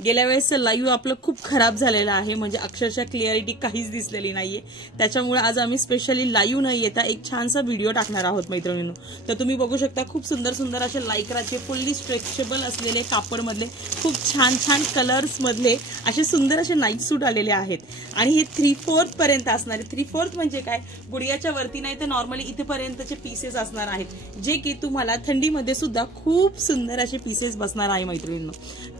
गेल्या वेळेस लाईव्ह आपलं खूप खराब झालेलं आहे, म्हणजे अक्षरशः क्लिअरिटी काहीच दिसलेली नाहीये. त्याच्यामुळे आज आम्ही स्पेशली लाईव्ह न येता एक छानसा व्हिडिओ टाकणार आहोत मैत्रिणींनो. तर तुम्ही बघू शकता खूप सुंदर सुंदर असे लायक्राचे फुल्ली स्ट्रेचेबल असलेले कापड मधले खूप छान छान कलर्स मधले असे सुंदर असे नाईट सूट आलेले आहेत. आणि हे 3/4 पर्यंत असणार आहे. 3/4 म्हणजे काय, गुडघ्याच्या वरती नाही तर नॉर्मली इथेपर्यंतचे पीसेस असणार आहेत, जे की तुम्हाला थंडीमध्ये सुद्धा खूप सुंदर असे पीसेस बसणार आहे मैत्रिणींनो.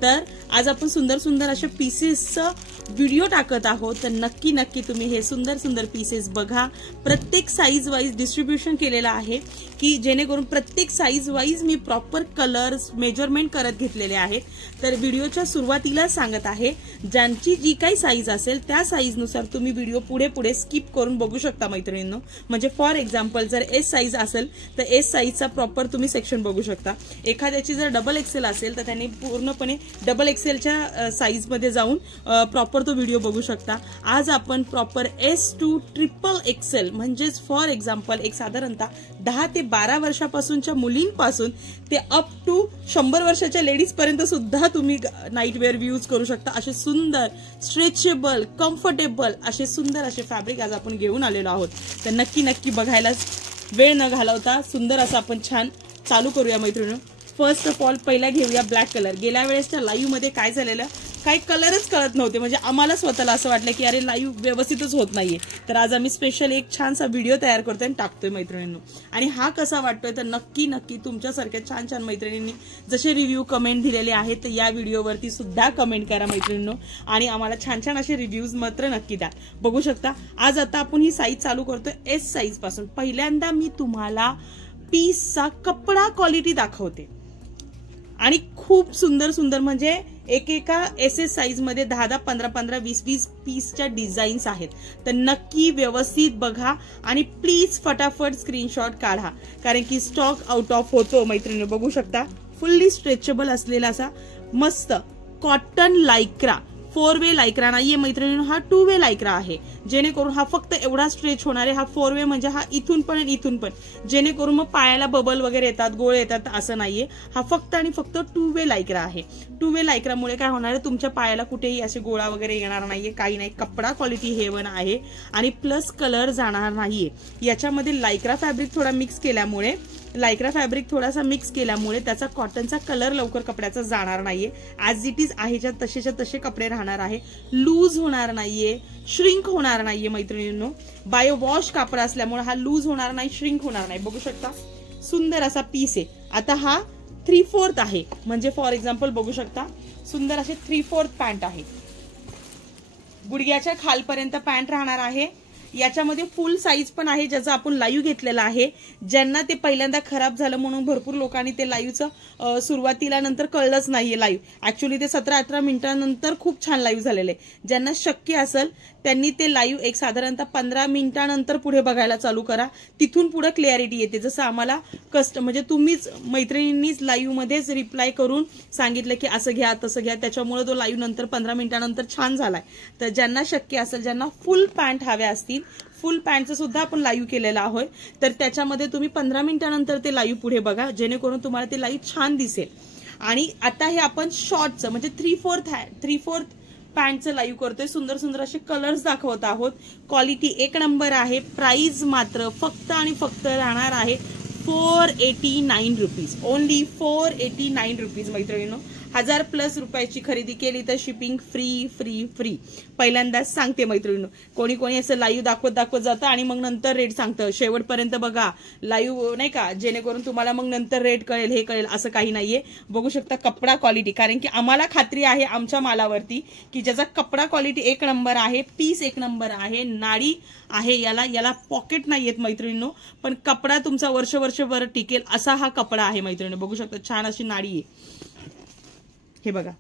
तर आज आपण सुंदर सुंदर अशा पीसेसचा व्हिडिओ टाकत आहोत. तर नक्की नक्की तुम्ही हे सुंदर सुंदर पीसेस बघा. प्रत्येक साईज वाईज डिस्ट्रीब्युशन केलेलं आहे, की जेणेकरून प्रत्येक साईज वाईज मी प्रॉपर कलर्स मेजरमेंट करत घेतलेले आहेत. तर व्हिडिओच्या सुरुवातीला सांगत आहे, ज्यांची जी काही साईज असेल त्या साईजनुसार तुम्ही व्हिडिओ पुढे पुढे स्किप करून बघू शकता मैत्रिणींनो. म्हणजे फॉर एक्झाम्पल जर एस साईज असेल तर एस साईजचा प्रॉपर तुम्ही सेक्शन बघू शकता. एखाद्याची जर डबल एक्सेल असेल तर त्यांनी पूर्णपणे डबल एक्सेलच्या साईज मध्ये जाऊन प्रॉपर तो व्हिडिओ बघू शकता. आज आपण प्रॉपर S to XXL म्हणजेच फॉर एक्झाम्पल एक साधारणतः 10 ते 12 वर्षापासूनच्या मुलींपासून ते अप टू 100 वर्षाच्या लेडीज पर्यंत सुद्धा तुम्ही नाईट वेअर यूज करू शकता. असे सुंदर स्ट्रेचेबल कम्फर्टेबल असे सुंदर असे फॅब्रिक आज आपण घेऊन आलेलो आहोत. तर नक्की नक्की बघायला वेळ न घालवता सुंदर असं आपण छान चालू करूया मैत्रिणी. फर्स्ट ऑफ ऑल पहिला घेऊया ब्लॅक कलर. गेल्या वेळेसच्या लाईव्ह मध्ये काय झालेलं, काही कलरच कळत नव्हते, म्हणजे आम्हाला स्वतःला असं वाटलं की अरे लाईव्ह व्यवस्थितच होत नाहीये. तर आज आम्ही स्पेशल एक छानसा व्हिडिओ तयार करतोय आणि टाकतोय मैत्रिणींनो. आणि हा कसा वाटतोय तर नक्की नक्की तुमच्यासारख्या छान छान मैत्रिणींनी जसे रिव्ह्यू कमेंट दिलेले आहेत तर या व्हिडिओवरती सुद्धा कमेंट करा मैत्रिणींनो. आणि आम्हाला छान छान असे रिव्ह्यूज मात्र नक्की द्या. बघू शकता आज आता आपण ही साईज चालू करतोय एस साईज पासून. पहिल्यांदा मी तुम्हाला पीसचा कपडा क्वालिटी दाखवते आणि खूप सुंदर सुंदर म्हणजे एकेका एस साईज मध्ये 10, 15, 20 पीसच्या डिझाईन्स आहेत. तर नक्की व्यवस्थित बघा आणि प्लीज फटाफट स्क्रीनशॉट काढा, कारण की स्टॉक आउट ऑफ होतो मैत्रिणी. बघू शकता फुल्ली स्ट्रेचेबल असलेला असा मस्त कॉटन लायक्रा. 4 वे लायक्रा नाहीये मैत्रिणींनो, हा 2 वे लायक्रा आहे. जेणेकरून हा फक्त एवढा स्ट्रेच होणार आहे. हा 4 वे म्हणजे हा इथून पण आणि इथून पण, जेणेकरून मग पायाला बबल वगैरे येतात, गोळे येतात असं नाहीये. हा फक्त आणि फक्त 2 वे लायक्रा आहे. 2 वे लायक्रामुळे काय होणार आहे, तुमच्या पायाला कुठेही असे गोळा वगैरे येणार नाहीये, काही नाही. कपडा क्वालिटी हेवन आहे आणि प्लस कलर जाणार नाहीये. याच्यामध्ये लायक्रा फॅब्रिक थोडा मिक्स केल्यामुळे थोडासा मिक्स केल्यामुळे त्याचा कॉटनचा कलर लवकर कपड्याचा जाणार नाहीये. ऍज इट इज आहेच्या तसेच्या तसे कपडे राहणार आहे. लूज होणार नाहीये, श्रिंक होणार नाहीये मैत्रिणींनो. बायो वॉश कापड असल्यामुळे हा लूज होणार नाही, श्रिंक होणार नाही. बघू शकता सुंदर असा पीस आहे. आता हा 3/4 आहे, म्हणजे फॉर एक्झाम्पल बघू शकता सुंदर असे 3/4 पॅन्ट आहे. गुडघ्याच्या खालपर्यंत पॅन्ट राहणार आहे. याच्यामध्ये फुल साईज पण आहे, ज्याचं आपण लाईव्ह घेतलेला आहे. ज्यांना ते पहिल्यांदा खराब झालं म्हणून भरपूर लोकांनी ते लाईव्हचं सुरुवातीला नंतर कळलंच नाहीये. लाईव्ह ऍक्च्युली ते 17-18 मिनिटांनंतर खूप छान लाईव्ह झालेले. ज्यांना शक्य असेल त्यांनी ते लाईव्ह एक साधारणतः 15 मिनिटांनंतर पुढे बघायला चालू करा. तिथून पुढे क्लिअरिटी येते. जसं आम्हाला म्हणजे तुम्हीच मैत्रिणींनीच लाईव्ह मध्येच रिप्लाय करून सांगितलं की असं घ्या तसं घ्या, त्याच्यामुळे तो लाईव्ह नंतर 15 मिनिटांनंतर छान झालाय. तर ज्यांना शक्य असेल, ज्यांना फुल पॅन्ट हव्या असतील, फुल पॅन्टचं सुद्धा आपण लाईव्ह केलेलं आहोत, तर त्याच्यामध्ये तुम्ही 15 मिनिटांनंतर ते लाईव्ह पुढे बघा, जेणेकरून तुम्हाला ते लाईव्ह छान दिसेल. आणि आता हे आपण शॉर्टचं म्हणजे 3/4 पॅन्टचं लाईव्ह करतोय. सुंदर सुंदर असे कलर्स दाखवत आहोत. क्वालिटी एक नंबर आहे. प्राइस मात्र फक्त आणि फक्त राहणार आहे 489 रुपीज. ओनली 489 रुपीज मैत्रिणींनो. 1000+ रुपयाची खरेदी केली तर शिपिंग फ्री. पहिल्यांदाच सांगते मैत्रिणींनो. कोणी कोणी असं लाईव्ह दाखवत जातं आणि मग नंतर रेट सांगतं. शेवटपर्यंत बघा लाईव्ह नाही का, जेणेकरून तुम्हाला मग नंतर रेट कळेल, हे कळेल, असं काही नाहीये. बघू शकता कपडा क्वालिटी, कारण की आम्हाला खात्री आहे आमच्या मालावरती की ज्याचा कपडा क्वालिटी एक नंबर आहे, पीस एक नंबर आहे, नाडी आहे, याला पॉकेट नाहीयेत मैत्रिणींनो, पण कपडा तुमचा वर्षभर टिकेल असा हा कपडा आहे मैत्रिणींनो. बघू शकता छान अशी नाडी आहे. हे बघा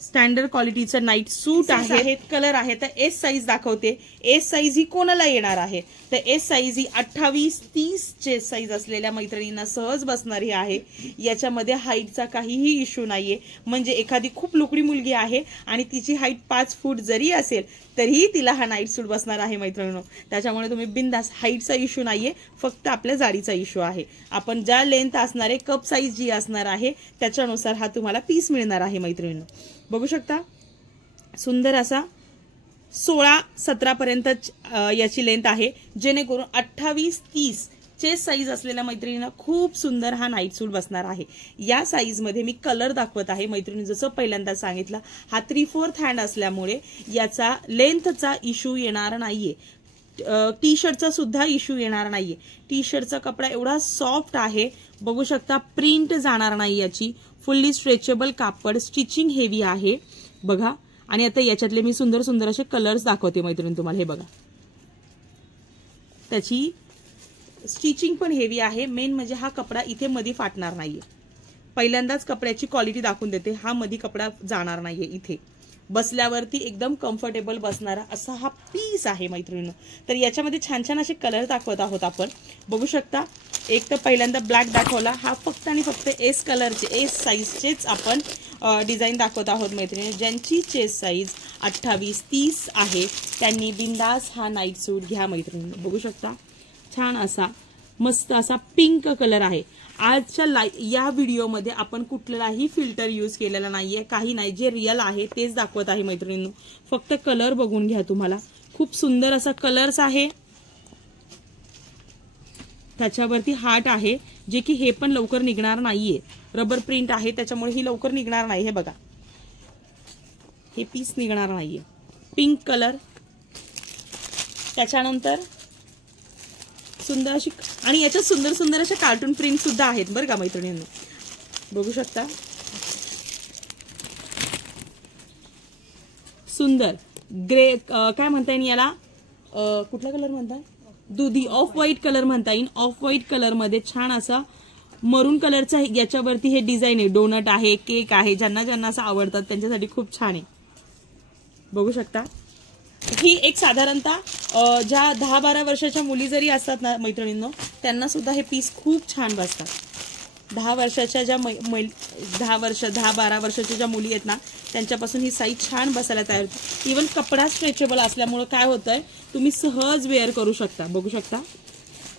स्टँडर्ड क्वालिटीचं नाईट सूट आहे. कलर आहे. तर एस साईज दाखवते. एस साईज ही कोणाला येणार आहे तर एस साईज ही 28-30 चे साईज असलेल्या मैत्रिणींना सहज बसणारी आहे. याच्यामध्ये हाईटचा काहीही इश्यू नाहीये. म्हणजे एखादी खूप लुकडी मुलगी आहे आणि तिची हाईट 5 फूट जरी असेल तरीही तिला हा नाईट सूट बसणार आहे मैत्रिणींनो. त्याच्यामुळे तुम्ही बिंदास, हाईटचा इश्यू नाहीये, फक्त आपल्या जाडीचा इश्यू आहे. आपण ज्या लेंथ असणारे कप साईज जी असणार आहे त्याच्यानुसार हा तुम्हाला पीस मिळणार आहे मैत्रिणींनो. बघू शकता सुंदर असा 16-17 पर्यंत याची लेंथ आहे, जेणेकरून 28-30 चेस्ट साईज असलेल्या मैत्रिणींना खूप सुंदर हा नाईट सूट बसणार आहे। या साईज मध्ये मी कलर दाखवत आहे मैत्रिणी, जसं पहिल्यांदा सांगितलं हा 3/4 हँड असल्यामुळे याचा लेंथचा इश्यू येणार नाहीये, टी शर्टचा सुद्धा इश्यू येणार नाहीये। टी शर्टचा कपडा एवढा सॉफ्ट आहे, बघू शकता प्रिंट जाणार नाही याची, फुल्ली स्ट्रेचेबल कापड, स्टिचिंग हेवी आहे बघा। आणि आता याच्यातले मी सुंदर सुंदर असे कलर्स दाखवते मैत्रिणी तुम्हाला, हे बघा त्याची स्टिचिंग पण हेवी आहे। मेन म्हणजे हा कपडा इथे मध्ये फाटणार नाहीये, पहिल्यांदाच कपड्याची क्वालिटी दाखवून देते, हा मध्ये कपडा जाणार नाहीये, इथे बसल्यावरती एकदम कम्फर्टेबल बसणारा असा हा पीस आहे मैत्रिणींनो। तर याच्यामध्ये छान छान असे कलर दाखवत आहोत आपण, बघू शकता। एक तर पहिल्यांदा ब्लॅक दाखवला, हा फक्त आणि फक्त एस कलरचे, एस साईजचेच आपण डिझाईन दाखवत आहोत मैत्रिणी। ज्यांची चेस्ट साईज 28-30 आहे त्यांनी बिंदास हा नाईट सूट घ्या मैत्रिणींनो। बघू शकता छान असा मस्त असा पिंक कलर आहे। आजच्या या व्हिडिओमध्ये आपण कुठलाही फिल्टर यूज केलेला नाहीये, काही नाही, जे रिअल आहे तेच दाखवत आहे मैत्रिणींनो। फक्त कलर बघून घ्या, तुम्हाला खूप सुंदर असा कलर्स आहे, त्याच्यावरती हार्ट आहे, जे की हे पण लवकर निघणार नाहीये, रबर प्रिंट आहे त्याच्यामुळे ही लवकर निघणार नाही। हे बघा हे पीस निघणार नाहीये, पिंक कलर, त्याच्यानंतर सुंदर अशी, आणि याच्यात सुंदर सुंदर अशा कार्टून प्रिंट सुद्धा आहेत बरं का मैत्रिणींनो, बघू शकता सुंदर ग्रे, काय म्हणता येईल याला, कुठला कलर म्हणता, दुधी ऑफ व्हाईट कलर म्हणता येईल। ऑफ व्हाईट कलर मध्ये छान असा मरून कलरचा याच्यावरती हे डिझाईन आहे, डोनट आहे, केक आहे, ज्यांना ज्यांना असं आवडतात त्यांच्यासाठी खूप छान आहे, बघू शकता। ही एक साधारणतः ज्या 10-12 वर्षाच्या मुली जरी असतात ना मैत्रिणींनो, त्यांना सुद्धा हे पीस खूप छान बसतात। 10 वर्षाच्या ज्या 10-12 वर्षाच्या ज्या मुली आहेत ना, त्यांच्यापासून ही साईज छान बसायला तयार होते। इवन कपडा स्ट्रेचेबल असल्यामुळे काय होतंय, तुम्ही सहज वेअर करू शकता, बघू शकता।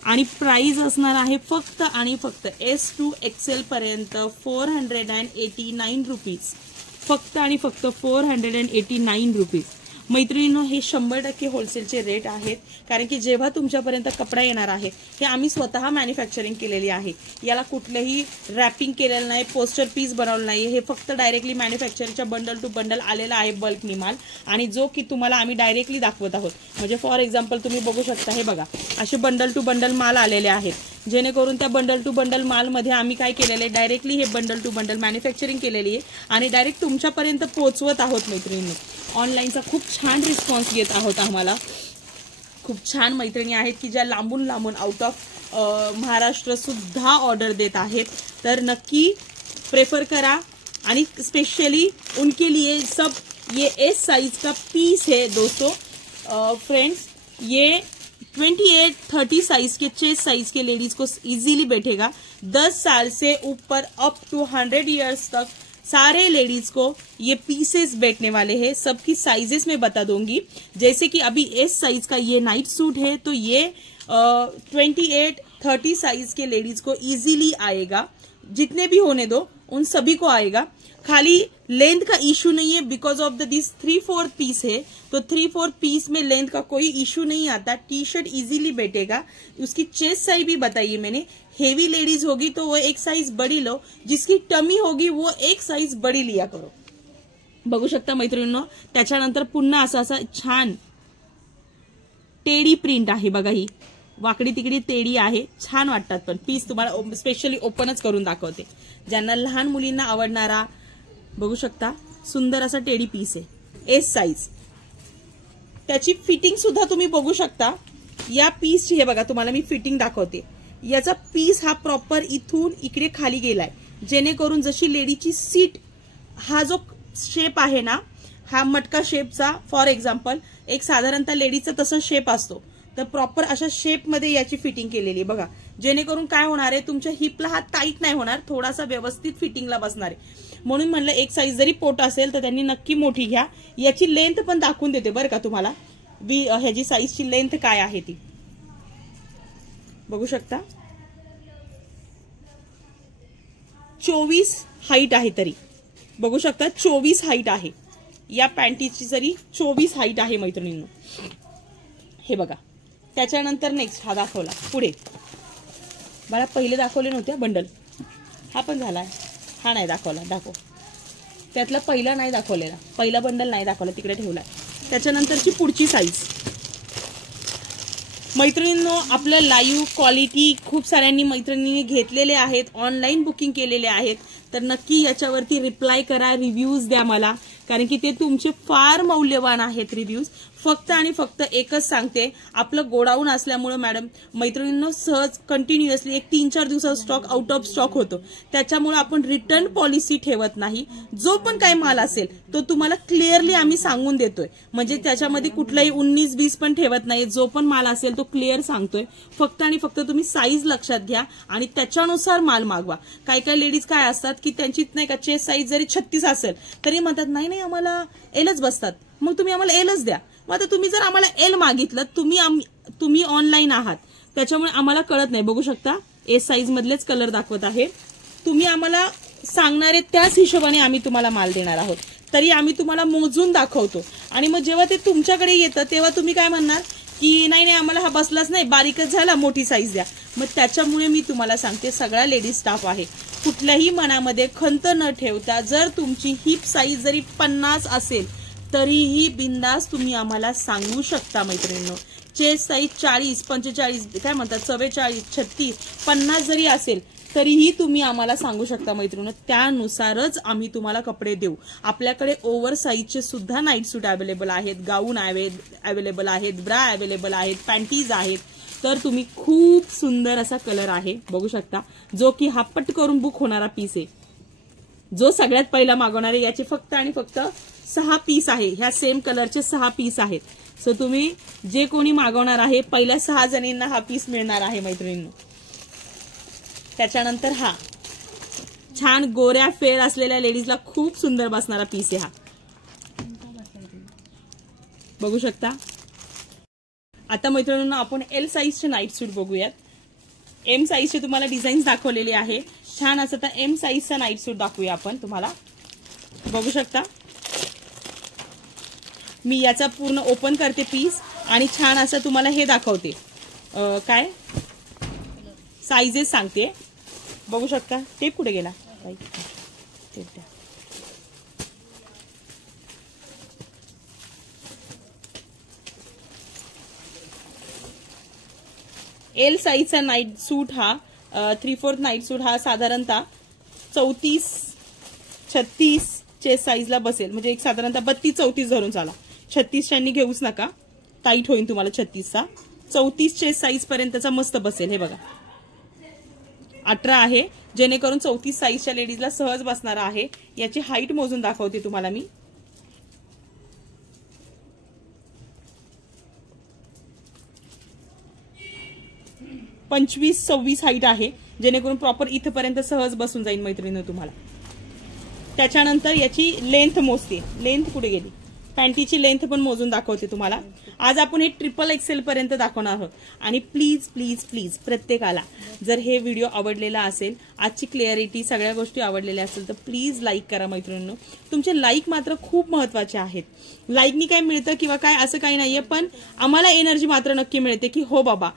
आणि प्राइस असणार आहे फक्त आणि फक्त S to XL पर्यंत 489 रुपीज, फक्त आणि फक्त 489 रुपीज मैत्रिणींनो। हे 100% होलसेलचे रेट आहेत, कारण की जेव्हा तुमच्यापर्यंत कपडा येणार आहे हे आम्ही स्वतः मॅन्युफॅक्चरिंग केलेली आहे, याला कुठलेही रॅपिंग केलेलं नाही, पोस्टर पीस बनवलं नाही, हे फक्त डायरेक्टली मॅन्युफॅक्चरच्या बंडल टू बंडल आलेला आहे बल्क माल, आणि जो की तुम्हाला आम्ही डायरेक्टली दाखवत आहोत। म्हणजे फॉर एक्झाम्पल तुम्ही बघू शकता, हे बघा असे बंडल टू बंडल माल आलेले आहेत, जेणेकरून त्या बंडल टू बंडल माल मध्ये आम्ही काय केलेलं आहे, डायरेक्टली हे बंडल टू बंडल मॅन्युफॅक्चरिंग केलेली आहे आणि डायरेक्ट तुमच्यापर्यंत पोहोचवत आहोत मैत्रिणींनो। ऑनलाईनचा खूप छान रिस्पॉन्स घेत आहोत आम्हाला, खूप छान मैत्रिणी आहेत की ज्या लांबून लांबून आउट ऑफ महाराष्ट्र सुद्धा ऑर्डर देत आहेत, तर नक्की प्रेफर करा। आणि स्पेशली उनके लिए सब ये एस साइज का पीस है दोस्तों, फ्रेंड्स ये 28-30 साइज के, चेस्ट साइज के लेडीज को इजीली बैठेगा। 10 साल से ऊपर अप टू 100 ईयर्स तक सारे लेडीज को ये पीसेस बैठने वाले हैं। सबकी साइजेस मैं बता दूंगी, जैसे कि अभी एस साइज का ये नाइट सूट है, तो ये 28-30 साइज के लेडीज को इजीली आएगा, जितने भी होने दो उन सभी को आएगा। खाली लेंथ का इशू नहीं है, बिकॉज ऑफ दिस 3/4 पीस है, तो 3/4 पीस में लेंथ का कोई इशू नहीं आता, टी शर्ट इजीली बैठेगा। उसकी चेस्ट साइज भी बताइए मैंने, हेवी लेडीज होगी तो वो एक साइज बड़ी लो, जिसकी टमी होगी वो एक साइज बड़ी लिया करो। बघू शकता मैत्रिणींनो, त्याच्यानंतर पुन्हा असा छान टेडी प्रिंट आहे बघा, ही वाकडी तिकडी तेडी आहे, छान वाटतात पण पीस तुम्हाला स्पेशली ओपनच करून दाखवते, ज्यांना लहान मुलींना आवडणारा। बघू शकता सुंदर असा टेडी पीस आहे, एस साइज, त्याची फिटिंग सुद्धा तुम्ही बघू शकता। या पीसची हे बघा तुम्हाला मी फिटिंग दाखवते, याचा पीस हा प्रॉपर इथून इकडे खाली गेलाय, जेणेकरून जशी लेडीची सीट, हा जो शेप आहे ना, हा मटका शेपचा, फॉर एक्झाम्पल एक साधारणतः लेडीचा तसा शेप असतो, तर प्रॉपर अशा शेप मध्ये याची फिटिंग केलेली आहे बघा, जेणेकरून काय होणार आहे, तुमच्या हिपला हा टाईट नाही होणार, थोडासा व्यवस्थित फिटिंगला बसणार आहे। म्हणून म्हणलं एक साइज जरी पोट असेल तर त्यांनी नक्की मोठी घ्या। याची लेंथ पण दाखवून देते बरं का तुम्हाला, ह्याची साइजची लेंथ काय आहे ती बघू शकता। 24 हाईट आहे तरी बघू शकता 24 हाईट आहे या पॅन्टीची, जरी 24 हाईट आहे मैत्रिणींनो. हे बघा. त्याच्यानंतर नेक्स्ट हा दाखवला. पुढे मला पहिले दाखवले नव्हते बंडल, हा पण झालाय. हा नाही दाखवला, दाखव. त्यातला पहिला नाही दाखवलेला, पहिला बंडल नाही दाखवला, तिकडे ठेवलाय. त्याच्यानंतरची पुढची साईज मैत्रिणींनो, आपलं लाईव्ह क्वालिटी खूप साऱ्यांनी मैत्रिणींनी घेतलेले आहेत, ऑनलाईन बुकिंग केलेले आहेत. तर नक्की याच्यावरती रिप्लाय करा, रिव्ह्यूज द्या मला, कारण की ते तुमचे फार मौल्यवान आहेत रिव्ह्यूज. फक्त आणि फक्त एकच सांगते, आपलं गोडाऊन असल्यामुळे मॅडम मैत्रिणींनो सहज कंटिन्युअसली एक 3-4 दिवसात स्टॉक आउट ऑफ स्टॉक होतो. त्याच्यामुळे आपण रिटर्न पॉलिसी ठेवत नाही. जो पण काही माल असेल तो तुम्हाला क्लिअरली आम्ही सांगून देतोय, म्हणजे त्याच्यामध्ये कुठलाही 19-20 पण ठेवत नाही. जो पण माल असेल तो क्लिअर सांगतोय. फक्त आणि फक्त तुम्ही साईज लक्षात घ्या आणि त्याच्यानुसार माल मागवा. काही काही लेडीज काय असतात की त्यांची नाही का चेस्ट साईज जरी 36 असेल तरी म्हणतात नाही नाही आम्हाला एलच बसतात, मग तुम्ही आम्हाला एलच द्या. मग आता तुम्ही जर आम्हाला एल मागितलं, तुम्ही ऑनलाईन आहात त्याच्यामुळे आम्हाला कळत नाही. बघू शकता एस साईज मधलेच कलर दाखवत आहे. तुम्ही आम्हाला सांगणारे त्याच हिशोबाने आम्ही तुम्हाला माल देणार आहोत. तरी आम्ही तुम्हाला मोजून दाखवतो आणि मग जेव्हा ते तुमच्याकडे येतं तेव्हा तुम्ही काय म्हणणार की नाही नाही आम्हाला हा बसलाच नाही, बारीकच झाला, मोठी साईज द्या. मग त्याच्यामुळे मी तुम्हाला सांगते, सगळा लेडीज स्टाफ आहे, कुठल्याही मनामध्ये खंत न ठेवता जर तुमची हिप साईज जरी 50 असेल तरीही बिंदास तुम्ही आम्हाला सांगू शकता मैत्रिणींनो. चेस्ट साईज 40, 45 काय म्हणतात 44, 36, 50 जरी असेल तरीही तुम्ही आम्हाला सांगू शकता मैत्रिणींनो. त्यानुसारच आम्ही तुम्हाला कपडे देऊ. आपल्याकडे ओव्हर साईजचे सुद्धा नाईट सूट अवेलेबल आहेत, गाऊन अवेलेबल आहेत, ब्रा अवेलेबल आहेत, पॅन्टीज आहेत. तर तुम्ही खूप सुंदर असा कलर आहे बघू शकता, जो की हा पट करून बुक होणारा पीस आहे. जो सगळ्यात पहिला मागवणारे याचे फक्त आणि फक्त 6 पीस आहे. ह्या सेम कलरचे 6 पीस आहेत. सो तुम्ही जे कोणी मागवणार आहे पहिल्या 6 जणींना हा पीस मिळणार आहे मैत्रिणींनो. त्याच्यानंतर हा छान गोऱ्या फेर असलेल्या लेडीजला खूप सुंदर बसणारा पीस आहे. हा बघू शकता. आता मैत्रिणींनो आपण एल साईजचे नाईट सूट बघूयात. एम साईजचे तुम्हाला डिझाईन्स दाखवलेले आहे. छान असं तर एम साईजचा नाईट सूट दाखवूया आपण तुम्हाला. बघू शकता मी याचा पूर्ण ओपन करते पीस आणि छान असं तुम्हाला हे दाखवते, काय साईजेस सांगते. बघू शकता. टेप कुठे गेला, टेप द्या. एल साईजचा नाईट सूट हा 3/4 नाईट सूट हा साधारणतः 34-36 चेस्ट साईजला बसेल. म्हणजे एक साधारणतः 32-34 धरून चाला. 36 च्यांनी घेऊच नका, टाईट होईल तुम्हाला 36चा. 34 चेस्ट साईज पर्यंतचा मस्त बसेल. हे बघा 18 आहे, जेणेकरून 34 साईजच्या लेडीजला सहज बसणार आहे. याची हाईट मोजून दाखवते तुम्हाला मी. « 25-26 हाईट आहे, जेणेकरून प्रॉपर इथपर्यंत सहज बसून जाईल मैत्रिणी तुम्हाला. त्याच्यानंतर याची लेंथ मोजते. लेंथ कुठे गेली, पॅन्टीची लेंथ पण मोजून दाखवते तुम्हाला. आज आपण हे ट्रिपल एक्सेल पर्यंत दाखवणार आहोत. आणि प्लीज प्लीज प्लीज प्रत्येकाला जर हे व्हिडिओ आवडलेला असेल, आजची क्लिअरिटी सगळ्या गोष्टी आवडलेल्या असेल तर प्लीज लाईक करा मैत्रिणींनो. तुमचे लाईक मात्र खूप महत्वाचे आहेत. लाईकनी काय मिळतं किंवा काय असं काही नाहीये, पण आम्हाला एनर्जी मात्र नक्की मिळते की हो बाबा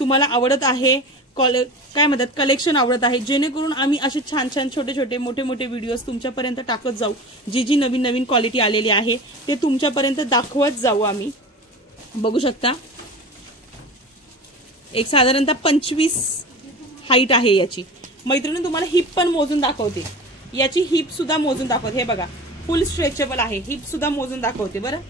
तुम्हाला आवडत आहे, काय म्हणतात कलेक्शन आवडत आहे, जेणेकरून आम्ही असे छान छान छोटे छोटे मोठे मोठे व्हिडिओज तुमच्यापर्यंत टाकत जाऊ. जी जी नवीन नवीन क्वालिटी आलेली आहे ते तुमच्यापर्यंत दाखवत जाऊ आम्ही. बघू शकता एक साधारणतः 25 हाईट आहे याची. मैत्रिणी तुम्हाला हिप पण मोजून दाखवते. याची हिप सुद्धा मोजून दाखवते. हे बघा फुल स्ट्रेचेबल आहे. हिप सुद्धा मोजून दाखवते बरं.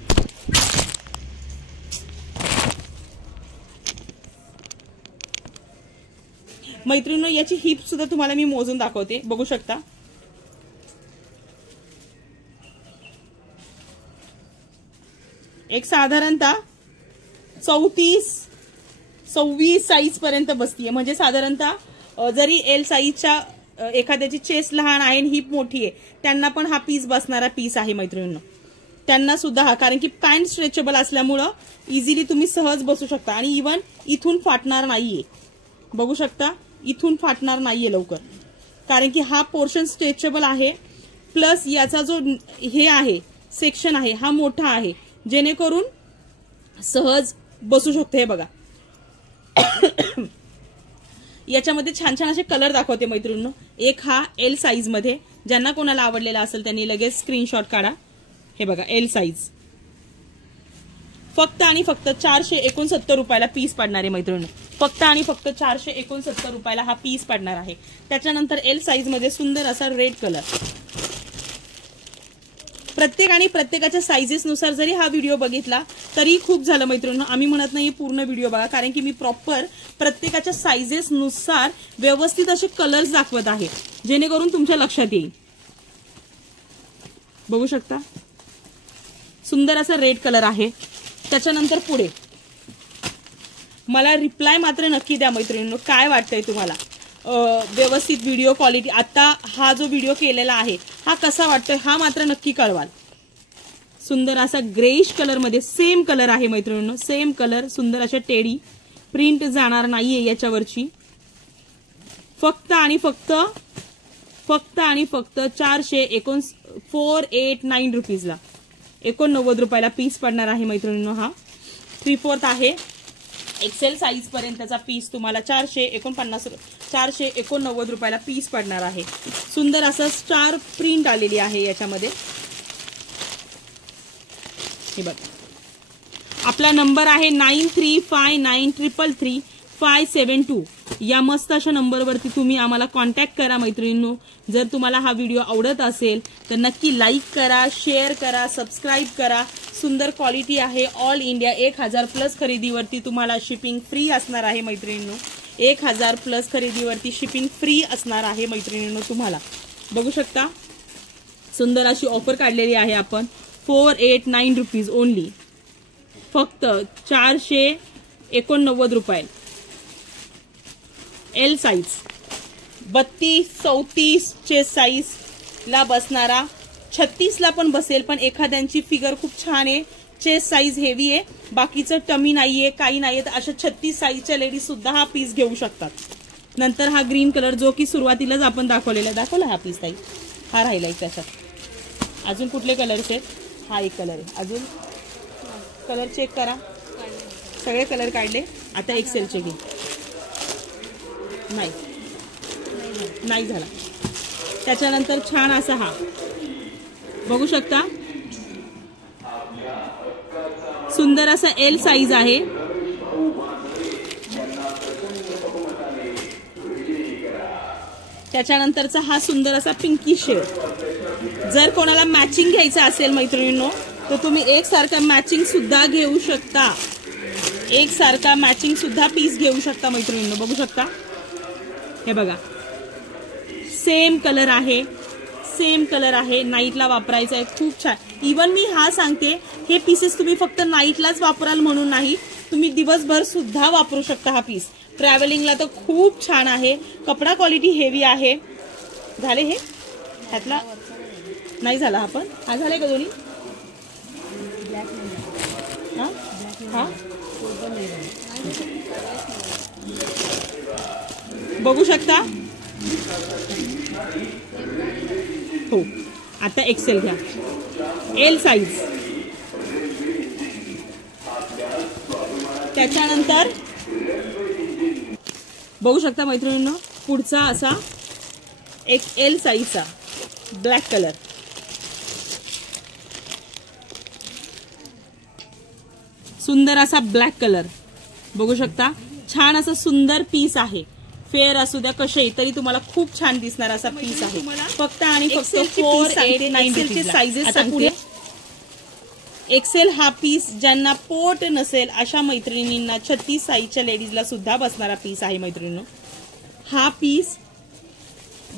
मैत्रिणींनो याची हिप सुद्धा तुम्हाला मी मोजून दाखवते. बघू शकता एक साधारणतः 34-26 साईज पर्यंत बसतीये. म्हणजे साधारणतः जरी एल साईजच्या एखाद्याची चेस्ट लहान आहे आणि हिप मोठी आहे त्यांना पण हा पीस बसणारा पीस आहे मैत्रिणींनो. त्यांना सुद्धा हा, कारण की पॅन्ट स्ट्रेचेबल असल्यामुळं इझिली तुम्ही सहज बसू शकता. आणि इवन इथून फाटणार नाहीये. बघू शकता इथून फाटणार नाहीये लवकर, कारण की हा पोर्शन स्ट्रेचेबल आहे. प्लस याचा जो हे आहे सेक्शन आहे हा मोठा आहे, जेणेकरून सहज बसू शकतो. हे बघा याच्यामध्ये छान छान असे कलर दाखवते मैत्रिणींनो. एक हा एल साईज मध्ये, ज्यांना कोणाला आवडलेला असेल त्यांनी लगेच स्क्रीनशॉट काढा. हे बघा एल साईज, फक्त आणि फक्त 469 रुपयाला पीस पडणार आहे मैत्रिणींनो. फक्त आणि फक्त 469 रुपयाला हा पीस पडणार आहे. त्याच्यानंतर एल साईज मध्ये सुंदर असा रेड कलर. प्रत्येकाच्या साईजेसनुसार जरी हा व्हिडिओ बघितला तरी खूप झालं मैत्रिणींनो. आम्ही म्हणत नाही पूर्ण व्हिडिओ बघा, कारण की मी प्रॉपर प्रत्येकाच्या साईजेसनुसार व्यवस्थित असे कलर्स दाखवत आहे, जेणेकरून तुमच्या लक्षात येईल. बघू शकता सुंदर असा रेड कलर आहे. त्याच्यानंतर पुढे मला रिप्लाय मात्र नक्की द्या मैत्रिणींनो, काय वाटतंय तुम्हाला व्यवस्थित व्हिडिओ क्वालिटी. आता हा जो व्हिडिओ केलेला आहे हा कसा वाटतोय हा मात्र नक्की कळवाल. सुंदर असा ग्रेइश कलर मध्ये सेम कलर आहे मैत्रिणींनो, सेम कलर. सुंदर अशा टेडी प्रिंट जाणार नाहीये याच्यावरची. फक्त आणि फक्त 489 रुपीजला 89 रुपयाला पीस पडणार आहे मैत्रिणींनो. हा 3/4 आहे. एक्सेल साईज पर्यंतचा पीस तुम्हाला 489 रुपयाला पीस पडणार आहे. सुंदर असं स्टार प्रिंट आलेली आहे याच्यामध्ये. हे बघा आपला नंबर आहे 9359333572. या मस्त अशा नंबरवरती तुम्ही आम्हाला कॉन्टॅक्ट करा मैत्रिणींनो. जर तुम्हाला हा व्हिडिओ आवडत असेल तर नक्की लाईक करा, शेअर करा, सबस्क्राईब करा. सुंदर क्वालिटी आहे. ऑल इंडिया 1000+ खरेदीवरती तुम्हाला शिपिंग फ्री असणार आहे मैत्रिणींनो. 1000+ खरेदीवरती शिपिंग फ्री असणार आहे मैत्रिणींनो तुम्हाला. बघू शकता सुंदर अशी ऑफर काढलेली आहे आपण. 489 रुपीज ओनली, फक्त 489 रुपये. एल साईज 32-34 चेस्ट साईज ला बसणारा, 36 ला पण बसेल, पण एखाद्यांची फिगर खूप छान आहे, चेस्ट साईज हेवी आहे, बाकीचं टमी नाहीये, काही नाहीये, तर अशा 36 साईजच्या लेडीज सुद्धा हा पीस घेऊ शकतात. नंतर हा ग्रीन कलर जो की सुरुवातीलाच आपण दाखवला हा पीस ताई, हा राहिला एक त्याच्यात. अजून कुठले कलर्स आहेत? हा एक कलर आहे. अजून कलर चेक करा, सगळे कलर काढले. आता एक्सेलचे घे. नाही झाला. त्याच्यानंतर छान असा हा बघू शकता, सुंदर असा एल साईज आहे. त्याच्यानंतरचा हा सुंदर असा पिंकी शेड. जर कोणाला मॅचिंग घ्यायचं असेल मैत्रिणींनो तर तुम्ही एकसारखा मॅचिंग सुद्धा घेऊ शकता. एकसारखा मॅचिंग सुद्धा पीस घेऊ शकता मैत्रिणींनो. बघू शकता हे बघा सेम कलर आहे, सेम कलर आहे. नाईटला वापरायचा आहे, खूप छान. इवन मी हा सांगते हे पीसेस तुम्ही फक्त नाईटलाच वापराल म्हणून नाही, तुम्ही दिवसभर सुद्धा वापरू शकता हा पीस. ट्रॅव्हलिंगला तर खूप छान आहे. कपडा क्वालिटी हेवी आहे. झाले हे ह्यातला नाही झाला हा, पण हा झालाय का दोन्ही? हा हा बघू शकता. हो आता एक्सेल घ्या, एल साईज. त्याच्यानंतर बघू शकता मैत्रिणींनो पुढचा असा एक एल साईजचा ब्लॅक कलर. सुंदर असा ब्लॅक कलर बघू शकता. छान असं सुंदर पीस आहे. फेअर असू द्या कशाही तरी तुम्हाला खूप छान दिसणार असा पीस आहे. फक्त आणि फक्त 489 साईजेस सांगते. एक्सेल हा पीस ज्यांना पोट नसेल अशा मैत्रिणींना 36 साईजच्या लेडीजला सुद्धा बसणारा पीस आहे मैत्रिणींनो. हा पीस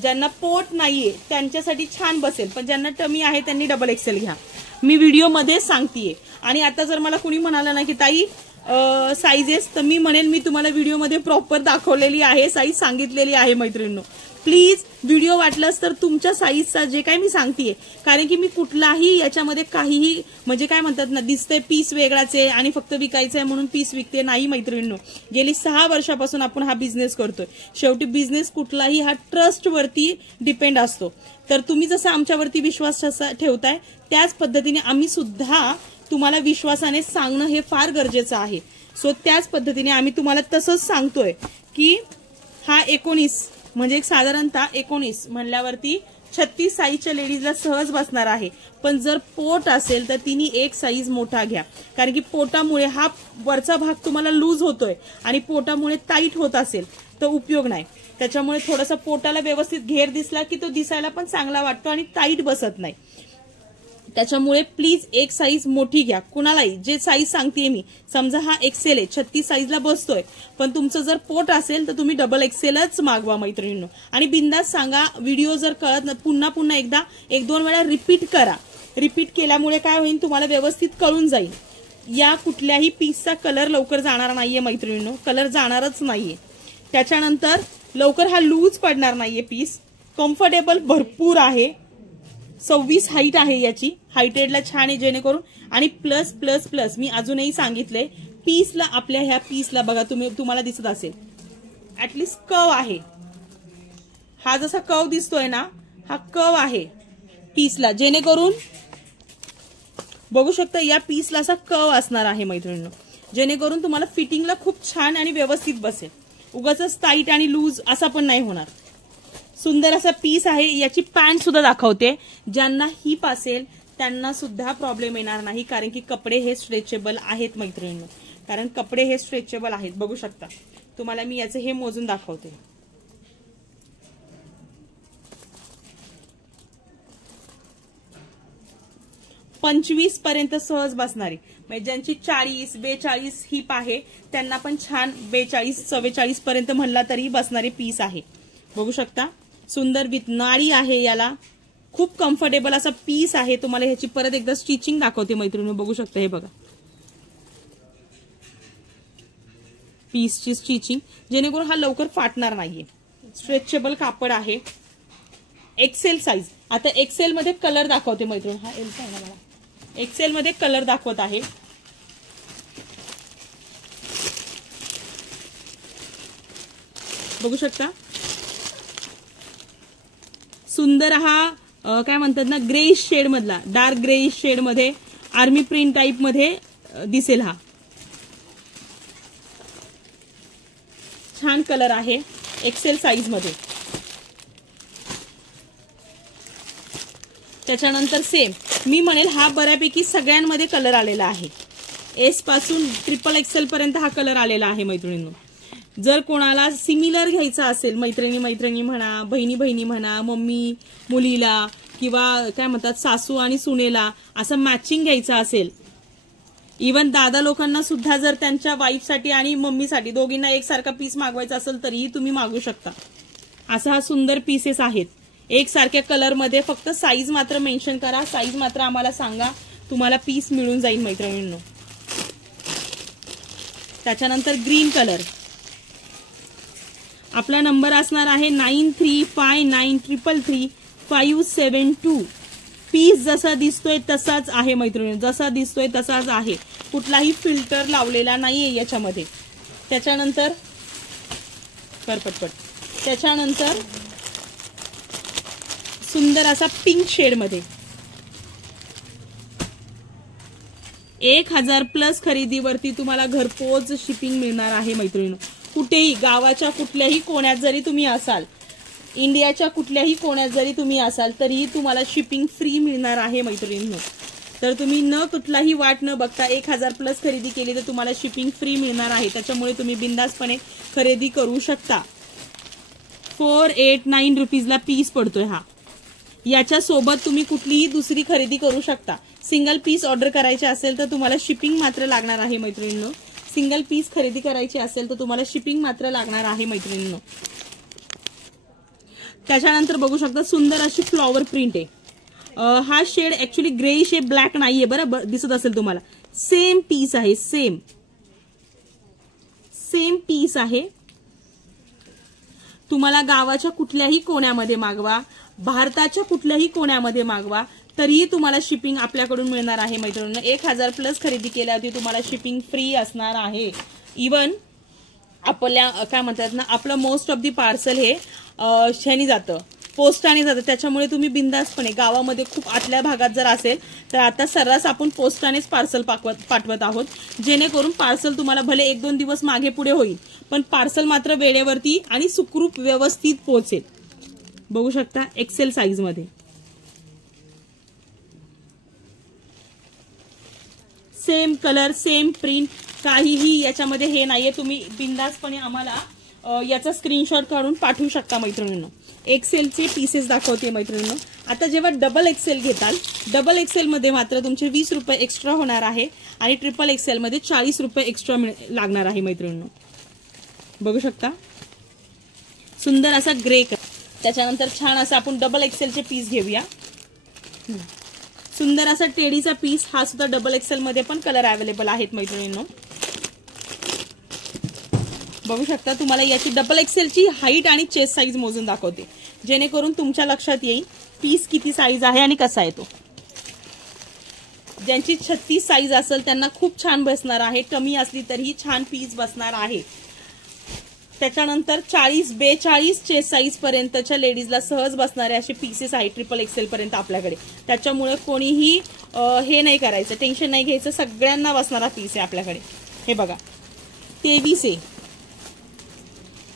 ज्यांना पोट नाहीये त्यांच्यासाठी छान बसेल, पण ज्यांना टमी आहे त्यांनी डबल एक्सेल घ्या. मी व्हिडिओ मध्ये सांगतेय. आणि आता जर मला कुणी म्हणाला ना की ताई साईजेस तर मी म्हणेल मी तुम्हाला व्हिडिओमध्ये प्रॉपर दाखवलेली आहे, साईज सांगितलेली आहे मैत्रिणींनो. प्लीज व्हिडिओ वाटलंच तर तुमच्या साईजचा जे काय मी सांगतेय, कारण की मी कुठलाही याच्यामध्ये काहीही म्हणजे काय म्हणतात ना, दिसतंय पीस वेगळाच आहे आणि फक्त विकायचं आहे म्हणून पीस विकते नाही मैत्रिणींनो. गेली 6 वर्षापासून आपण हा बिझनेस करतोय. शेवटी बिझनेस कुठलाही हा ट्रस्टवरती डिपेंड असतो. तर तुम्ही जसं आमच्यावरती विश्वास ठेवताय त्याच पद्धतीने आम्ही सुद्धा तुम्हाला विश्वासाने सांगणं हे फार गरजेचं आहे. सो त्याच पद्धतीने आम्ही तुम्हाला तसंच सांगतोय की हा 19 म्हणजे एक साधारणतः 19 म्हणल्यावरती 36 साईजच्या लेडीजला सहज बसणार आहे. पण जर पोट असेल तर तिने एक साईज मोठा घ्या, कारण की पोटामुळे हा वरचा भाग तुम्हाला लूज होतोय आणि पोटामुळे टाईट होत असेल तर उपयोग नाही. त्याच्यामुळे थोडासा पोटाला व्यवस्थित घेर दिसला की तो दिसायला पण चांगला वाटतो आणि टाईट बसत नाही. त्याच्यामुळे प्लीज एक साईज मोठी घ्या. कुणालाही जे साईज सांगतेय मी, समजा हा एक्सेल आहे, 36 साईजला बसतोय, पण तुमचं जर पोट असेल तर तुम्ही डबल एक्सेलच मागवा मैत्रिणींनो. आणि बिंदास सांगा. व्हिडिओ जर कळत नाही पुन्हा पुन्हा एकदा 1-2 वेळा रिपीट करा. रिपीट केल्यामुळे काय होईल तुम्हाला व्यवस्थित कळून जाईल. या कुठल्याही पीसचा कलर लवकर जाणार नाहीये मैत्रिणींनो, कलर जाणारच नाहीये. त्याच्यानंतर लवकर हा लूज पडणार नाहीये. पीस कम्फर्टेबल भरपूर आहे. 26 हाईट आहे याची, हायटेडला छान आहे जेणेकरून. आणि प्लस प्लस प्लस मी अजूनही सांगितलंय, पीसला आपल्या ह्या पीसला बघा तुम्हाला दिसत असेल ऍटलिस्ट कव आहे. हा जसा कव दिसतोय ना, हा कव आहे पीसला, जेणेकरून बघू शकता या पीसला असा कव असणार आहे मैत्रिणींनो, जेणेकरून तुम्हाला फिटिंगला खूप छान आणि व्यवस्थित बसेल. उगाच टाईट आणि लूज असा पण नाही होणार. सुंदर असा पीस आहे. याची पॅन्ट सुद्धा दाखवते. ज्यांना हिप असेल त्यांना सुद्धा प्रॉब्लेम येणार नाही, कारण की कपडे हे स्ट्रेचेबल आहेत मैत्रिणींनो. कारण कपडे हे स्ट्रेचेबल आहेत. बघू शकता तुम्हाला मी याचे हे मोजून दाखवते. पंचवीस पर्यंत सहज बसणारी, म्हणजे ज्यांची 40-42 हिप आहे त्यांना पण छान 42-44 पर्यंत म्हणला तरी बसणारे पीस आहे. बघू शकता सुंदर विथ नाडी आहे. याला खूप कम्फर्टेबल असा पीस आहे. तुम्हाला ह्याची परत एकदा स्टिचिंग दाखवते मैत्रिणी. बघू शकता हे बघा पीसची स्टिचिंग, जेणेकरून हा लवकर फाटणार नाहीये. स्ट्रेचेबल कापड आहे. XL size. आता एक्सेल मध्ये कलर दाखवते मैत्रिणी. हा एल आहे ना, मला एक्सेल मध्ये कलर दाखवत आहे. बघू शकता सुंदर हा काय म्हणतात ना, ग्रेइश शेड मधला, डार्क ग्रेइश शेड मध्ये आर्मी प्रिंट टाइप मध्ये दिसेल. हा छान कलर आहे एक्सेल साईज मध्ये. त्याच्यानंतर सेम मी म्हणेल हा बऱ्यापैकी सगळ्यांमध्ये कलर आलेला आहे. एस पासून XXL पर्यंत हा कलर आलेला आहे मैत्रिणींनो. जर कोणाला सिमिलर घ्यायचा असेल, मैत्रिणी म्हणा, बहिणी म्हणा, मम्मी मुलीला किंवा काय म्हणतात सासू आणि सुनेला असं मॅचिंग घ्यायचं असेल, इवन दादा लोकांना सुद्धा जर त्यांच्या वाईफसाठी आणि मम्मीसाठी दोघींना एकसारखा पीस मागवायचा असेल तरीही तुम्ही मागू शकता. असा हा सुंदर पीसेस आहेत एकसारख्या कलरमध्ये. फक्त साईज मात्र मेन्शन करा, साईज मात्र आम्हाला सांगा, तुम्हाला पीस मिळून जाईल मैत्रिणींनो. त्याच्यानंतर ग्रीन कलर. आपला नंबर असणार आहे 9359333572. पीस जसा दिसतोय तसाच आहे मैत्रिणी, जसा दिसतोय तसाच आहे. कुठलाही फिल्टर लावलेला नाहीये याच्यामध्ये. त्याच्यानंतर त्याच्यानंतर सुंदर असा पिंक शेड मध्ये 1000+ खरेदीवरती तुम्हाला घरपोच शिपिंग मिळणार आहे मैत्रिणी. कुठेही गावाच्या कुठल्याही कोण्यात जरी तुम्ही असाल, इंडियाच्या कुठल्याही कोण्यात जरी तुम्ही असाल तरीही तुम्हाला शिपिंग फ्री मिळणार आहे मैत्रिणींनो. तर तुम्ही न कुठलाही वाट न बघता 1000+ खरेदी केली तर तुम्हाला शिपिंग फ्री मिळणार आहे. त्याच्यामुळे तुम्ही बिंदासपणे खरेदी करू शकता. 489 रुपीजला पीस पडतोय हा. याच्या सोबत तुम्ही कुठलीही दुसरी खरेदी करू शकता. सिंगल पीस ऑर्डर करायचे असेल तर तुम्हाला शिपिंग मात्र लागणार आहे मैत्रिणींनो. सिंगल पीस खरेदी करायची असेल तर तुम्हाला शिपिंग मात्र लागणार आहे मैत्रिणींनो. त्याच्यानंतर बघू शकता सुंदर अशी फ्लॉवर प्रिंट आहे. हा शेड ऍक्च्युली ग्रेइश आहे, ब्लॅक नाहीये, बरोबर दिसत असेल तुम्हाला. सेम पीस आहे, सेम सेम पीस आहे. तुम्हाला गावाच्या कुठल्याही कोण्यामध्ये मागवा, भारताच्या कुठल्याही कोण्यामध्ये मागवा, तरीही तुम्हाला शिपिंग आपल्याकडून मिळणार आहे मैत्रिणींनो. 1000 प्लस खरेदी केल्यावरती तुम्हाला शिपिंग फ्री असणार आहे. इवन आपल्या काय म्हणतात ना, आपलं मोस्ट ऑफ दी पार्सल हे ह्यानी जातं, पोस्टाने जातं. त्याच्यामुळे तुम्ही बिंदासपणे गावामध्ये खूप आतल्या भागात जर असेल तर आता सर्रास आपण पोस्टानेच पार्सल पाठवत आहोत, जेणेकरून पार्सल तुम्हाला भले 1-2 दिवस मागे पुढे होईल, पण पार्सल मात्र वेळेवरती आणि सुखरूप व्यवस्थित पोहोचेल. बघू शकता एक्सेल साईज मध्ये. सेम कलर, सेम प्रिंट, काहीही याच्यामध्ये हे नाहीये. तुम्ही बिंदासपणे आम्हाला याचा स्क्रीनशॉट काढून पाठवू शकता मैत्रिणींनो. एक्सेलचे पीसेस दाखवते मैत्रिणींनो. आता जेव्हा डबल एक्सेल घेताल, डबल एक्सेल मध्ये मात्र तुमचे 20 रुपये एक्स्ट्रा होणार आहे आणि ट्रिपल एक्सेल मध्ये 40 रुपये एक्स्ट्रा लागणार आहे मैत्रिणींनो. बघू शकता सुंदर असा ग्रे कलर. त्याच्यानंतर छान असा आपण डबल एक्सेलचे पीस घेऊया. सुंदर असा टेडीचा पीस, हा सुद्धा डबल एक्सेल मध्ये पण कलर अवेलेबल आहेत मैत्रिणींनो. बघू शकता तुम्हाला याची डबल एक्सेलची हाईट आणि चेस्ट साईज मोजून दाखवते, जेणेकरून तुमच्या लक्षात येईल पीस किती साईज आहे आणि कसा आहे तो. ज्यांची 36 साईज असेल त्यांना खूप छान बसणार आहे. कमी असली तरीही छान पीस बसणार आहे. त्याच्यानंतर 40-42 चेस्ट साईज पर्यंतच्या लेडीजला सहज बसणारे असे पीसेस आहेत ट्रिपल एक्सेल पर्यंत आपल्याकडे. त्याच्यामुळे कोणीही हे नाही करायचं, टेन्शन नाही घ्यायचं, सगळ्यांना बसणारा पीस आहे आपल्याकडे. हे बघा 23 आहे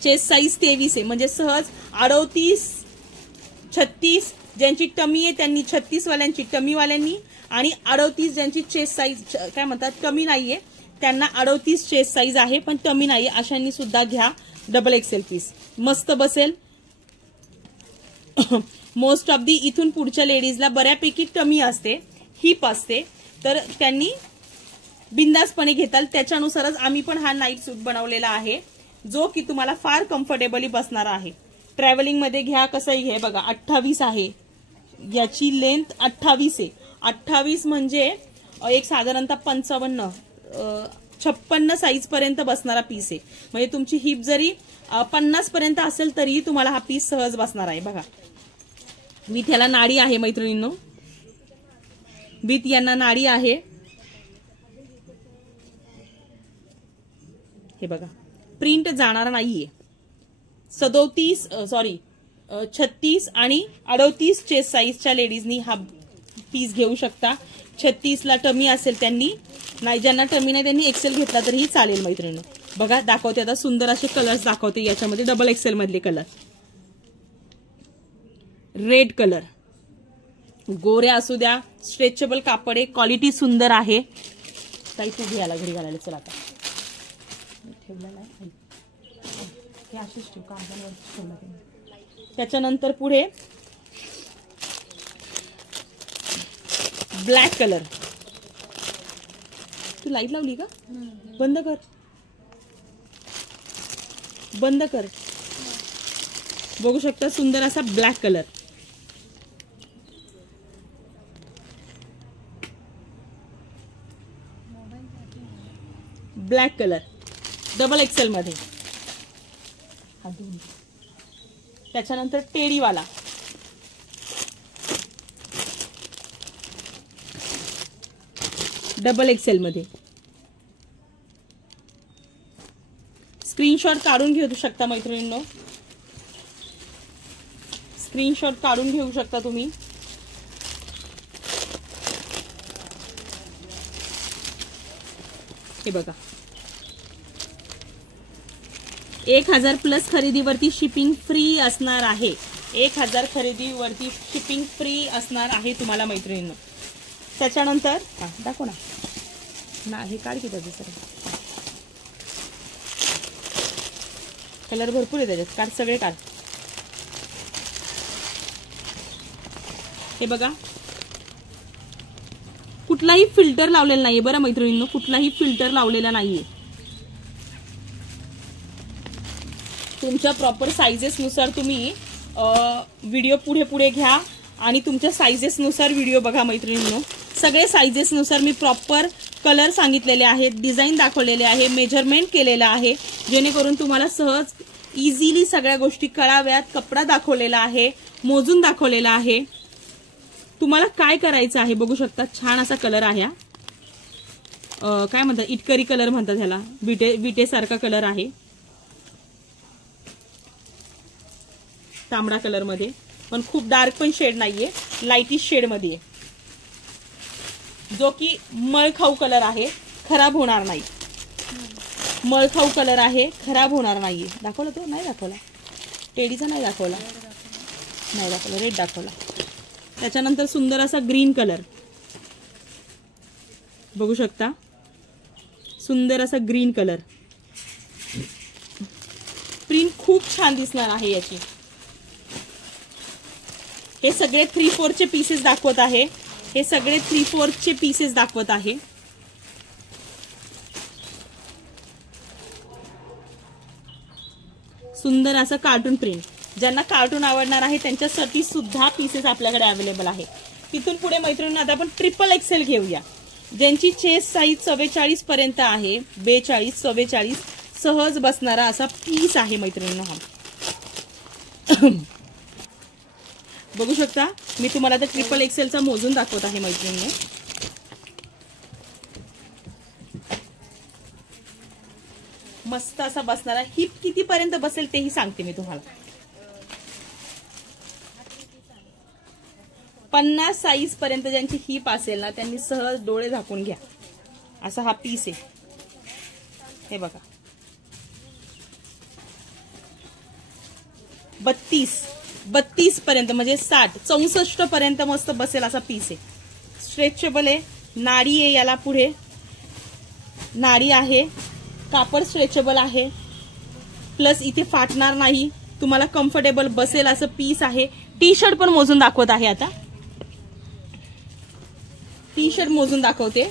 चेस्ट साईज, 23 आहे म्हणजे सहज 38-36 ज्यांची टमी आहे त्यांनी 36 वाल्यांची, टमी वाल्यांनी, आणि 38 ज्यांची चेस्ट साईज काय म्हणतात कमी नाहीये त्यांना 38 चेस्ट साईज आहे पण टमी नाहीये, अशांनी सुद्धा घ्या डबल एक्सेल पीस. मस्त बसेल. मोस्ट ऑफ दी इथून पुढच्या लेडीजला बऱ्यापैकी टमी असते, हिप असते, तर त्यांनी बिंदासपणे घेताल. त्याच्यानुसारच आम्ही पण हा नाईट सूट बनवलेला आहे, जो की तुम्हाला फार कम्फर्टेबली बसणार आहे. ट्रॅव्हलिंग मध्ये घ्या, कसंही घ्या. बघा 28 आहे, याची लेंथ 28 आहे. 28 म्हणजे एक साधारणतः 55-56 साईज पर्यंत बसणारा पीस आहे. म्हणजे तुमची हिप जरी 50 पर्यंत असेल तरीही तुम्हाला हा पीस सहज बसणार आहे. बघा विथ याला नाडी आहे मैत्रिणींनो, विथ यांना नाडी आहे. हे बघा प्रिंट जाणार नाहीये. 36 आणि 38 चेस्ट साईजच्या लेडीजनी हा पीस घेऊ शकता. 36 ला टमी असेल त्यांनी, नाही ज्यांना टमी नाही त्यांनी एक्सेल घेतला तरीही चालेल मैत्रिणी. बघा दाखवते आता सुंदर असे कलर्स दाखवते याच्यामध्ये. डबल एक्सेल मधले कलर, रेड कलर, गोऱ्या असू द्या, स्ट्रेचेबल कापड आहे, क्वालिटी सुंदर आहे. काही तू घ्यायला घरी घालायला चला आता त्याच्यानंतर पुढे ब्लॅक कलर. तू लाईट लावली का? बंद कर, बंद कर. बघू शकता सुंदर असा black colour. Black colour double XL मध्ये. त्याच्यानंतर टेडीवाला, डबल एक्सेल मध्ये. स्क्रीनशॉट काढून घेऊ शकता मैत्रिणींनो, स्क्रीनशॉट काढून घेऊ शकता तुम्ही. हे बघा 1000 प्लस खरेदीवरती शिपिंग फ्री असणार आहे. 1000 खरेदीवरती शिपिंग फ्री असणार आहे तुम्हाला मैत्रिणींनो. त्याच्यानंतर दाखव ना हे काढ की त्याचे सर कलर भरपूर आहे त्याच्यात, काढ सगळे काढ. हे बघा कुठलाही फिल्टर लावलेला नाहीये बरं मैत्रिणींनो, कुठलाही फिल्टर लावलेला नाहीये. तुमच्या प्रॉपर साइजेस नुसार तुम्ही व्हिडिओ पुढे पुढे घ्या आणि तुमच्या साइजेस नुसार व्हिडिओ बघा मैत्रिणींनो. सगळे साइजेस नुसार मी प्रॉपर कलर सांगितलेले आहेत, डिझाईन दाखवलेले आहे, मेजरमेंट केलेलं आहे, जेणेकरून तुम्हाला सहज इझिली सगळ्या गोष्टी कळाव्यात. कपडा दाखवलेला आहे, मोजून दाखवलेला आहे. तुम्हाला काय करायचं आहे बघू शकता. छान असा कलर आहे. काय म्हणतात, इटकरी कलर म्हणतात ह्याला, विटेसारखा कलर आहे, तांबडा कलर मध्ये, पण खूप डार्क पण शेड नाहीये, लाईटिश शेड मध्ये, जो की मळखाऊ कलर आहे, खराब होणार नाही. मळखाऊ कलर आहे, खराब होणार नाहीये. दाखवला तो? नाही दाखवला. टेडीचा नाही दाखवला, रेड दाखवला. त्याच्यानंतर सुंदर असा ग्रीन कलर बघू शकता. सुंदर असा ग्रीन कलर. प्रिंट खूप छान दिसणार आहे याची. हे सगळे 3/4 चे पीसेस दाखवत आहे. हे सगळे 3/4 चे पीसेस दाखवत आहे. सुंदर असं कार्टून प्रिंट. ज्यांना कार्टून आवडणार आहे त्यांच्यासाठी सुद्धा पीसेस आपल्याकडे अवेलेबल आहे. तिथून पुढे मैत्रिणींना आता आपण ट्रिपल एक्सेल घेऊया. ज्यांची चेस्ट साईज 44 पर्यंत आहे, 42, 44 सहज बसणारा असा पीस आहे मैत्रिणींना. हा बघू शकता. मी तुम्हाला आता ट्रिपल एक्सेलचा मोजून दाखवत आहे मैत्रिणींनो. मस्त असा बसणारा. हिप किती पर्यंत बसेल तेही सांगते मी तुम्हाला. 50 साईज पर्यंत ज्यांची हिप असेल ना त्यांनी सहज डोळे झाकून घ्या. असा हा पीस आहे. हे बघा. 32 पर्यंत म्हणजे 60, 64 पर्यंत मस्त बसेल असा पीस आहे. स्ट्रेचेबल आहे. नाडी आहे याला, पुढे नाडी आहे. कापड स्ट्रेचेबल आहे, प्लस इथे फाटणार नाही. तुम्हाला कम्फर्टेबल बसेल असं पीस आहे. टी शर्ट पण मोजून दाखवत आहे. आता टी शर्ट मोजून दाखवते.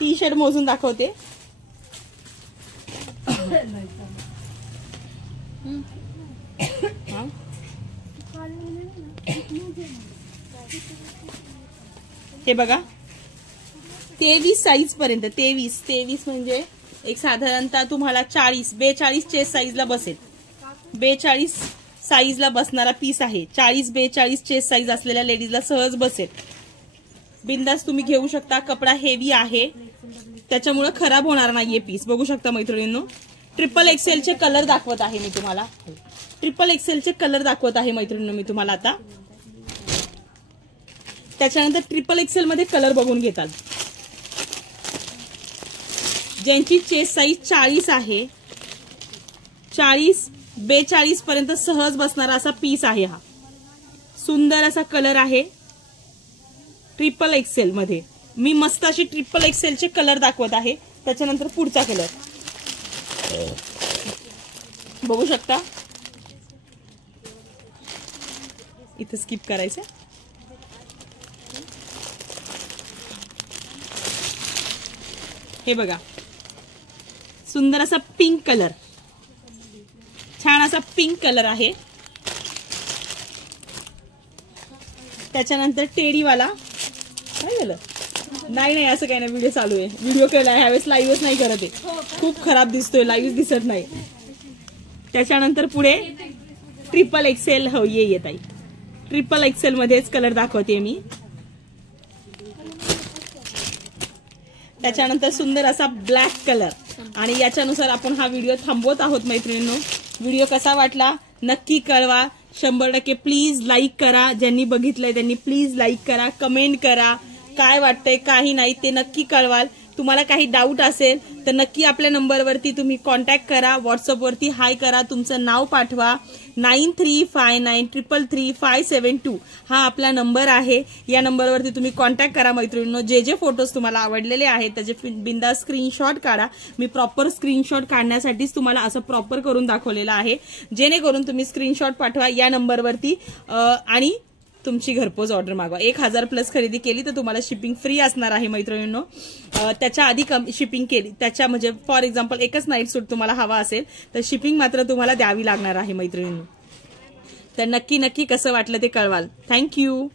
टी शर्ट मोजून दाखवते. हे बघा. 23 साईज पर्यंत. 23 म्हणजे एक साधारणतः तुम्हाला 42 चेस्ट साईजला बसेल. 42 साईजला बसणारा पीस आहे. 40-42 चेस्ट साईज असलेल्या लेडीजला सहज बसेल. बिंदास तुम्ही घेऊ शकता. कपडा हेवी आहे त्याच्यामुळे खराब होणार नाहीये पीस. बघू शकता मैत्रिणींनो. ट्रिपल एक्सेलचे कलर दाखवत आहे मी तुम्हाला. ट्रिपल एक्सेलचे कलर दाखवत आहे मैत्रिणींनो मी तुम्हाला आता. त्याच्यानंतर ट्रिपल एक्सेल मध्ये कलर बघून घेताल. ज्यांची चेस्ट साईज 40 आहे, 40-42 पर्यंत सहज बसणारा असा पीस आहे हा. सुंदर असा कलर आहे ट्रिपल एक्सेल मध्ये. मी मस्त अशी ट्रिपल एक्सेलचे कलर दाखवत आहे. त्याच्यानंतर पुढचा कलर बघू शकता. इथं स्किप करायचं. हे बघा. सुंदर असा पिंक कलर. छान असा पिंक कलर आहे. त्याच्यानंतर टेडीवाला. काय झालं? नाही असं काही नाही. व्हिडिओ चालू आहे. व्हिडिओ केलाय ह्यावेळेस. लाईव्हच नाही करत आहे. खूप खराब दिसतोय. लाईव्ह दिसत नाही. त्याच्यानंतर पुढे ट्रिपल एक्सेल. हो येत आहे. ट्रिपल एक्सेल मध्येच कलर दाखवते मी. त्याच्यानंतर सुंदर असा ब्लॅक कलर. आणि याच्यानुसार आपण हा व्हिडिओ थांबवत आहोत मैत्रिणींनो. व्हिडिओ कसा वाटला नक्की कळवा. 100% प्लीज लाईक करा. ज्यांनी बघितलंय त्यांनी प्लीज लाईक करा, कमेंट करा. काय वाटतंय काही नाही ते नक्की कळवाल. तुम्हाला काही डाऊट असेल तर नक्की आपल्या नंबरवरती तुम्ही कॉन्टॅक्ट करा. व्हॉट्सअपवरती हाय करा. तुमचं नाव पाठवा. 9359333572 हा आपला नंबर आहे. या नंबरवरती तुम्ही कॉन्टॅक्ट करा मैत्रिणींनो. जे फोटोज तुम्हाला आवडलेले आहेत त्याचे बिंदास स्क्रीनशॉट काढा. मी प्रॉपर स्क्रीनशॉट काढण्यासाठीच तुम्हाला असं प्रॉपर करून दाखवलेलं आहे. जेणेकरून तुम्ही स्क्रीनशॉट पाठवा या नंबरवरती आणि तुमची घरपोच ऑर्डर मागवा. 1000+ खरेदी केली तर तुम्हाला शिपिंग फ्री असणार आहे मैत्रिणींनो. त्याच्या आधी शिपिंग केली त्याच्या म्हणजे फॉर एक्झाम्पल एकच नाईट सूट तुम्हाला हवा असेल तर शिपिंग मात्र तुम्हाला द्यावी लागणार आहे मैत्रिणींनो. तर नक्की कसं वाटलं ते कळवाल. थँक्यू.